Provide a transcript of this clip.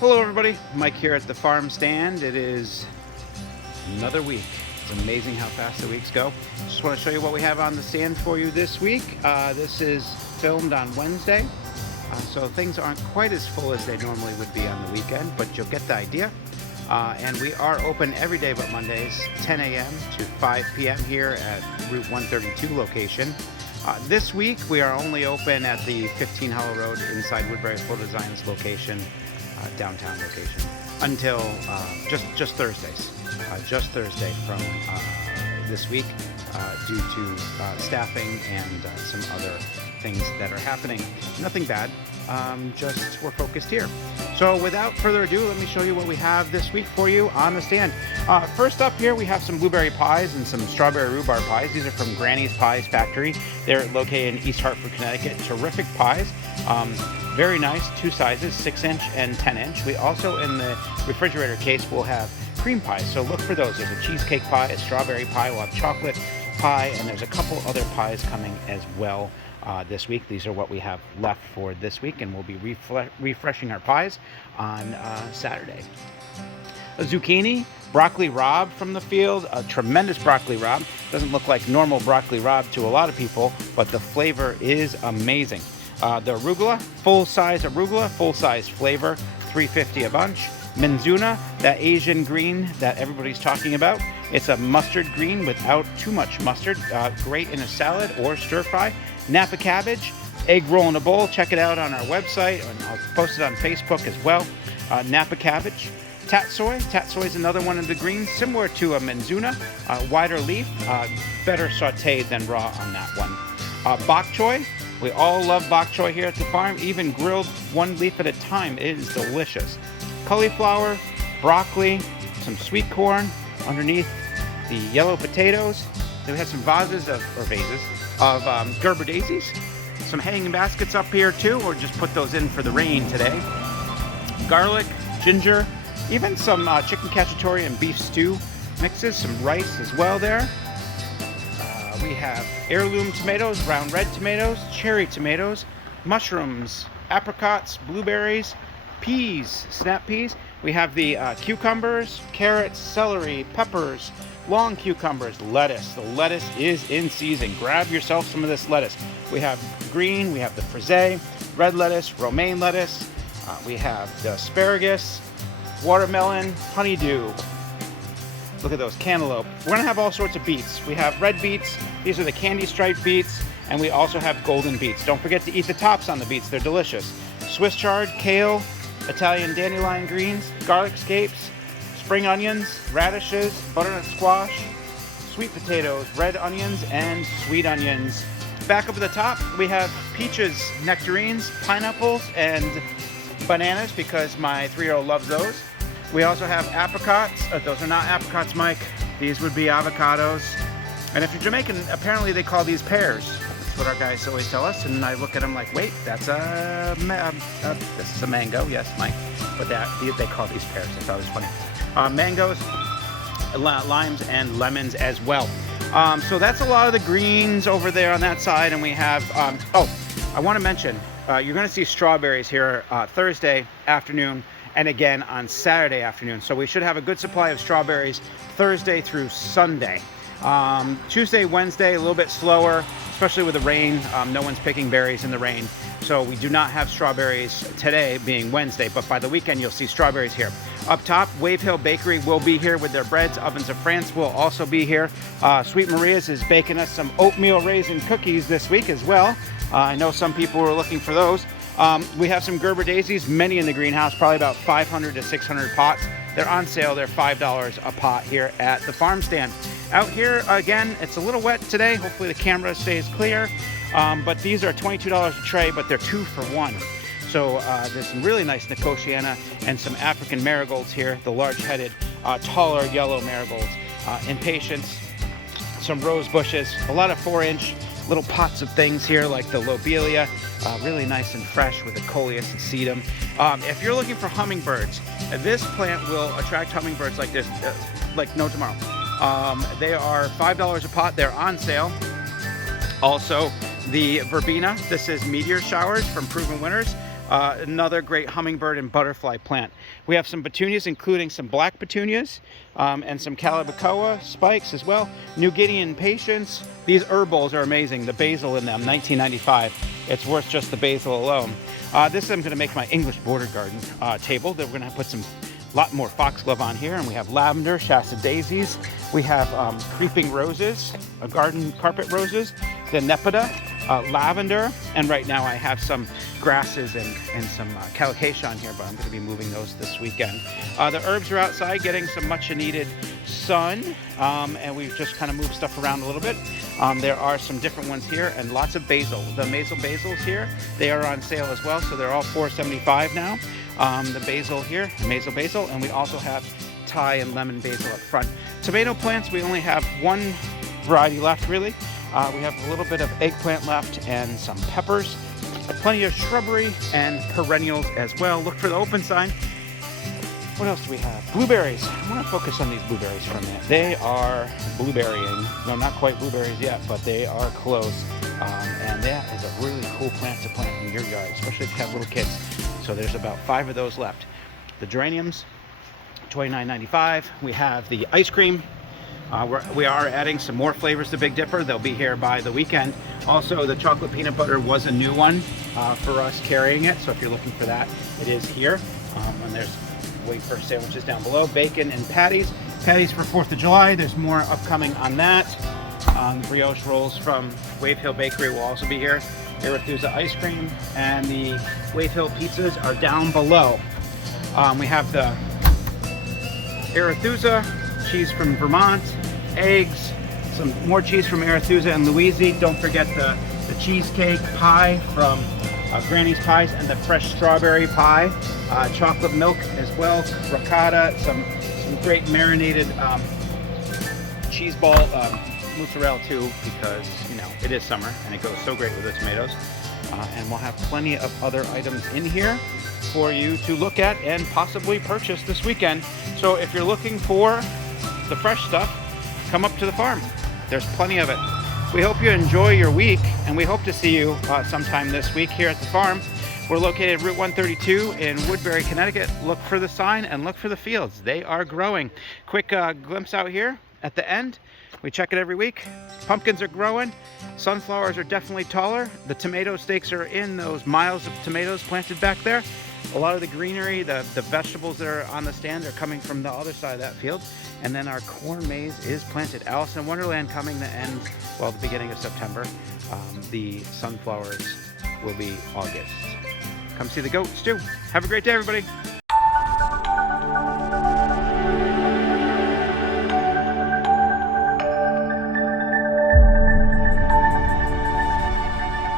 Hello everybody, Mike here at the farm stand. It is another week. It's amazing how fast the weeks go. Just want to show you what we have on the stand for you this week. This is filmed on Wednesday, so things aren't quite as full as they normally would be on the weekend, but you'll get the idea. And we are open every day but Mondays, 10 a.m. to 5 p.m. here at Route 132 location. This week we are only open at the 15 Hollow Road inside Woodbury Photo Designs location, downtown location, until just Thursdays. Just Thursday from this week due to staffing and some other things that are happening. Nothing bad, just we're focused here. So without further ado, let me show you what we have this week for you on the stand. First up here, we have some blueberry pies and some strawberry rhubarb pies. These are from Granny's Pies Factory. They're located in East Hartford, Connecticut. Terrific pies. Very nice, two sizes, 6-inch and 10-inch. We also, in the refrigerator case, will have cream pies. So look for those. There's a cheesecake pie, a strawberry pie, we'll have chocolate pie, and there's a couple other pies coming as well this week. These are what we have left for this week, and we'll be refreshing our pies on Saturday. A zucchini, broccoli rabe from the field, a tremendous broccoli rabe. Doesn't look like normal broccoli rabe to a lot of people, but the flavor is amazing. The arugula, full-size arugula, full-size flavor, $3.50 a bunch. Menzuna, that Asian green that everybody's talking about. It's a mustard green without too much mustard. Great in a salad or stir fry. Napa cabbage, egg roll in a bowl. Check it out on our website, and I'll post it on Facebook as well. Napa cabbage. Tatsoi. Tatsoi is another one of the greens, similar to a Menzuna, wider leaf, better sauteed than raw on that one. Bok choy. We all love bok choy here at the farm, even grilled one leaf at a time. It is delicious. Cauliflower, broccoli, some sweet corn underneath the yellow potatoes. Then we have some vases of Gerber daisies. Some hanging baskets up here too, or just put those in for the rain today. Garlic, ginger, even some chicken cacciatore and beef stew mixes, some rice as well there. We have heirloom tomatoes, brown red tomatoes, cherry tomatoes, mushrooms, apricots, blueberries, peas, snap peas. We have the cucumbers, carrots, celery, peppers, long cucumbers, lettuce. The lettuce is in season. Grab yourself some of this lettuce. We have green, we have the frisee, red lettuce, romaine lettuce. We have the asparagus, watermelon, honeydew. Look at those, cantaloupe. We're gonna have all sorts of beets. We have red beets. These are the candy striped beets, and we also have golden beets. Don't forget to eat the tops on the beets. They're delicious. Swiss chard, kale, Italian dandelion greens, garlic scapes, spring onions, radishes, butternut squash, sweet potatoes, red onions, and sweet onions. Back up at the top, we have peaches, nectarines, pineapples, and bananas because my 3-year-old loves those. We also have apricots. Those are not apricots, Mike. These would be avocados. And if you're Jamaican, apparently they call these pears. That's what our guys always tell us. And I look at them like, wait, that's this is a mango. Yes, Mike. But they call these pears. I thought it was funny. Mangoes, limes, and lemons as well. So that's a lot of the greens over there on that side. And we have, I want to mention, you're going to see strawberries here Thursday afternoon and again on Saturday afternoon. So we should have a good supply of strawberries Thursday through Sunday. Tuesday, Wednesday, a little bit slower, especially with the rain. No one's picking berries in the rain. So we do not have strawberries today, being Wednesday, but by the weekend you'll see strawberries here. Up top, Wave Hill Bakery will be here with their breads. Ovens of France will also be here. Sweet Maria's is baking us some oatmeal raisin cookies this week as well. I know some people were looking for those. We have some Gerber daisies, many in the greenhouse, probably about 500 to 600 pots. They're on sale. They're $5 a pot here at the farm stand. Out here, again, it's a little wet today. Hopefully the camera stays clear. But these are $22 a tray, but they're 2 for 1. So there's some really nice Nicotiana and some African marigolds here, the large-headed, taller yellow marigolds. Impatiens, some rose bushes, a lot of 4-inch little pots of things here like the lobelia, really nice and fresh with the coleus and sedum. If you're looking for hummingbirds, this plant will attract hummingbirds like this, like no tomorrow. They are $5 a pot. They're on sale. Also, the verbena. This is meteor showers from Proven Winners. Another great hummingbird and butterfly plant. We have some petunias, including some black petunias and some calibrachoa spikes as well. New Guinean patience. These herb bowls are amazing. The basil in them, $19.95. It's worth just the basil alone. This I'm going to make my English border garden table. That we're going to put some lot more foxglove on here, and we have lavender, Shasta daisies. We have creeping roses, garden carpet roses, the nepeta, lavender, and right now I have some grasses and some calicacia on here, but I'm going to be moving those this weekend. The herbs are outside getting some much needed sun, and we've just kind of moved stuff around a little bit. There are some different ones here and lots of basil. The basils here, they are on sale as well, so they're all $4.75 now. The basil here, basil, and we also have Thai and lemon basil up front. Tomato plants, we only have one variety left really. We have a little bit of eggplant left and some peppers. Plenty of shrubbery and perennials as well. Look for the open sign. What else do we have? Blueberries. I want to focus on these blueberries for a minute. They are blueberrying. No, not quite blueberries yet, but they are close. And that is a really cool plant to plant in your yard, especially if you have little kids. So there's about 5 of those left. The geraniums, $29.95. We have the ice cream. We are adding some more flavors to Big Dipper. They'll be here by the weekend. Also, the chocolate peanut butter was a new one for us carrying it. So if you're looking for that, it is here. And there's wafer sandwiches down below. Bacon and patties. Patties for 4th of July. There's more upcoming on that. The brioche rolls from Wave Hill Bakery will also be here. Arethusa ice cream and the Wave Hill pizzas are down below. We have the Arethusa, cheese from Vermont, eggs, some more cheese from Arethusa and Louise. Don't forget the cheesecake pie from Granny's Pies and the fresh strawberry pie. Chocolate milk as well, ricotta, some great marinated cheese ball, mozzarella too, because you know it is summer and it goes so great with the tomatoes. And we'll have plenty of other items in here for you to look at and possibly purchase this weekend. So if you're looking for the fresh stuff, come up to the farm. There's plenty of it. We hope you enjoy your week, and we hope to see you sometime this week here at the farm. We're located at Route 132 in Woodbury, Connecticut. Look for the sign and look for the fields. They are growing. Quick glimpse out here at the end. We check it every week. Pumpkins are growing. Sunflowers are definitely taller. The tomato stakes are in those miles of tomatoes planted back there. A lot of the greenery, the vegetables that are on the stand are coming from the other side of that field. And then our corn maze is planted. Alice in Wonderland coming the end, well, the beginning of September. The sunflowers will be August. Come see the goats too. Have a great day, everybody.